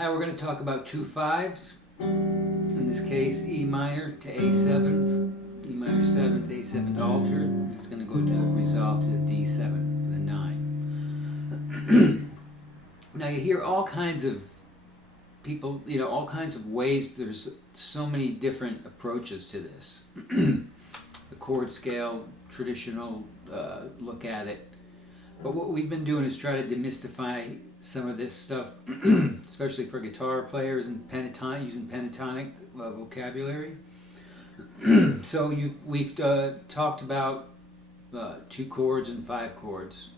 Hi, we're going to talk about two fives. In this case, E minor to A seventh, E minor seventh, A seventh altered. It's going to go to resolve to D7 for the 9. Now you hear all kinds of people, all kinds of ways. There's so many different approaches to this. The chord scale, traditional look at it. But what we've been doing is try to demystify some of this stuff, especially for guitar players and using pentatonic vocabulary. So we've talked about 2 chords and 5 chords.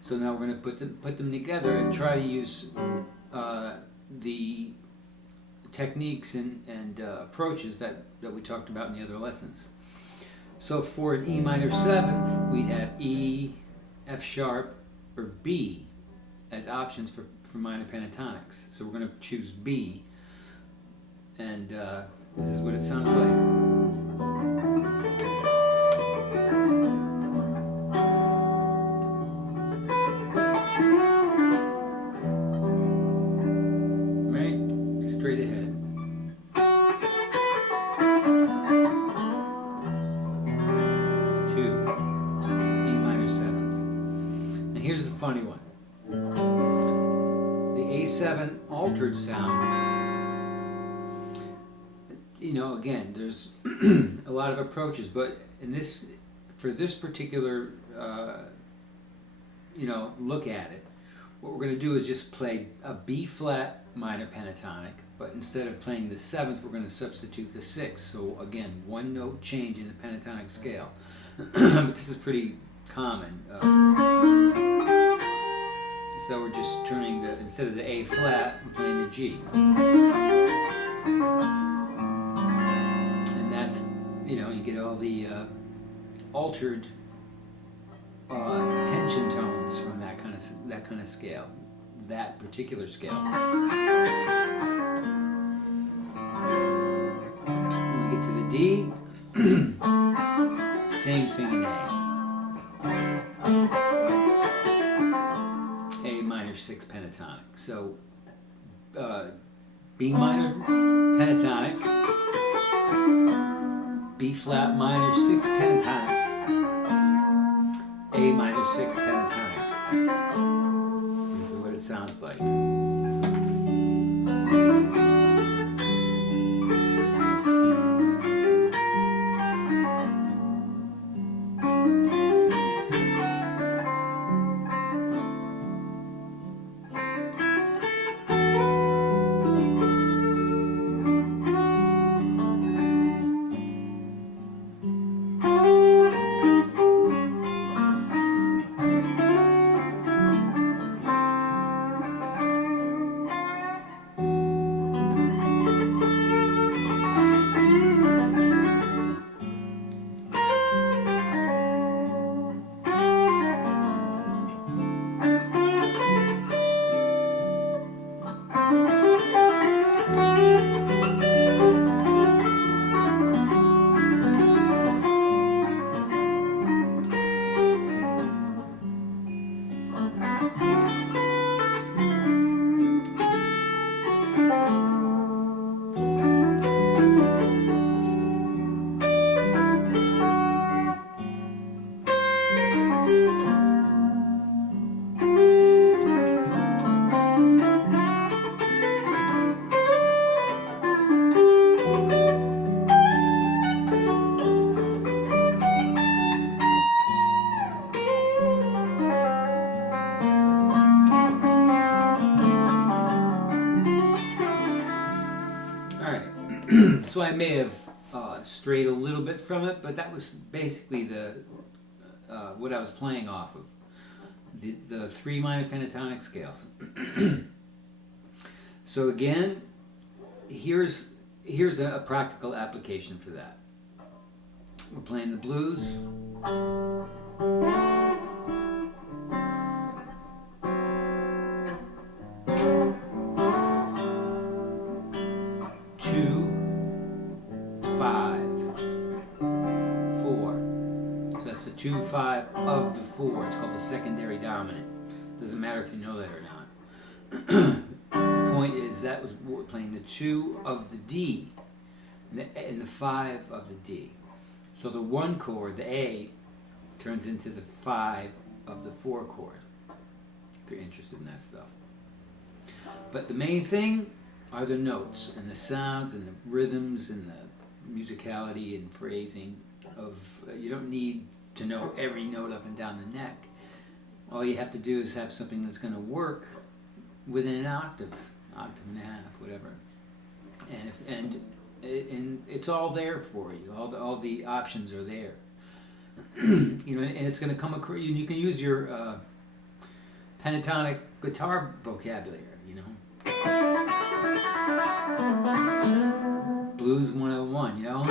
So now we're going to put them together and try to use the techniques and approaches that we talked about in the other lessons. So for an E minor 7th, we'd have E, F sharp, or B as options for minor pentatonics. So we're going to choose B, and this is what it sounds like. Right? Straight ahead. Here's the funny one. The A7 altered sound, again, there's a lot of approaches, but for this particular, look at it, what we're going to do is just play a B flat minor pentatonic, but instead of playing the 7th, we're going to substitute the 6th. So again, 1 note change in the pentatonic scale. But this is pretty common. So we're just turning instead of the A flat, we're playing the G. And that's, you get all the altered tension tones from that kind of scale, that particular scale. When we get to the D, same thing in A. A minor 6 pentatonic. So B minor pentatonic, B flat minor 6 pentatonic, A minor 6 pentatonic. This is what it sounds like. So I may have strayed a little bit from it, but that was basically what I was playing off of, the 3 minor pentatonic scales. So again, here's a practical application for that. We're playing the blues. The 2/5 of the 4. It's called the secondary dominant. Doesn't matter if you know that or not. point is that was what we're playing the 2 of the D and the 5 of the D. So the 1 chord, the A, turns into the 5 of the 4 chord, if you're interested in that stuff. But the main thing are the notes and the sounds and the rhythms and the musicality and phrasing of, you don't need to know every note up and down the neck. All you have to do is have something that's going to work within an octave and a half, whatever. And it's all there for you. All the options are there. You know, and it's going to come across. You can use your pentatonic guitar vocabulary. You know, Blues 101. You know.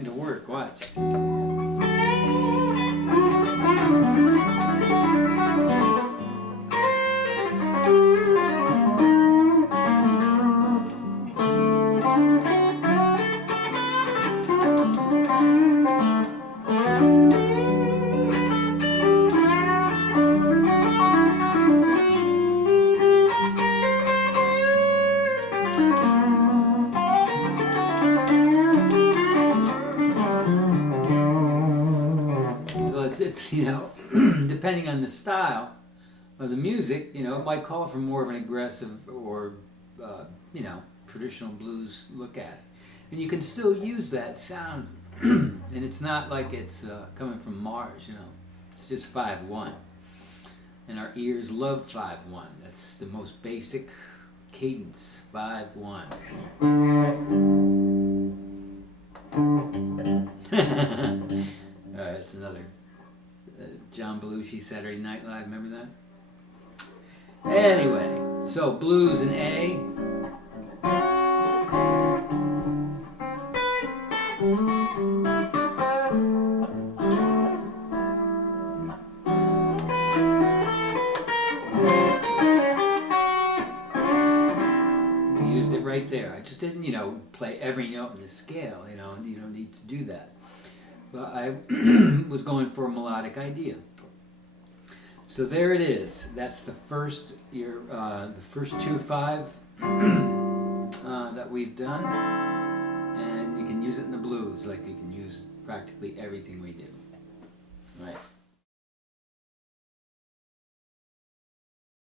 It'll work. Watch. It's, you know, depending on the style of the music, you know, it might call for more of an aggressive or, you know, traditional blues look at it. And you can still use that sound, and it's not like it's coming from Mars, you know. It's just 5/1. And our ears love 5/1. That's the most basic cadence, 5/1. Alright, that's another John Belushi, Saturday Night Live, remember that? Anyway, so blues in A. Used it right there. I just didn't, you know, play every note in the scale, you know, you don't need to do that. But I was going for a melodic idea. So there it is. That's the first the first 2/5 that we've done, and you can use it in the blues like you can use practically everything we do. All right.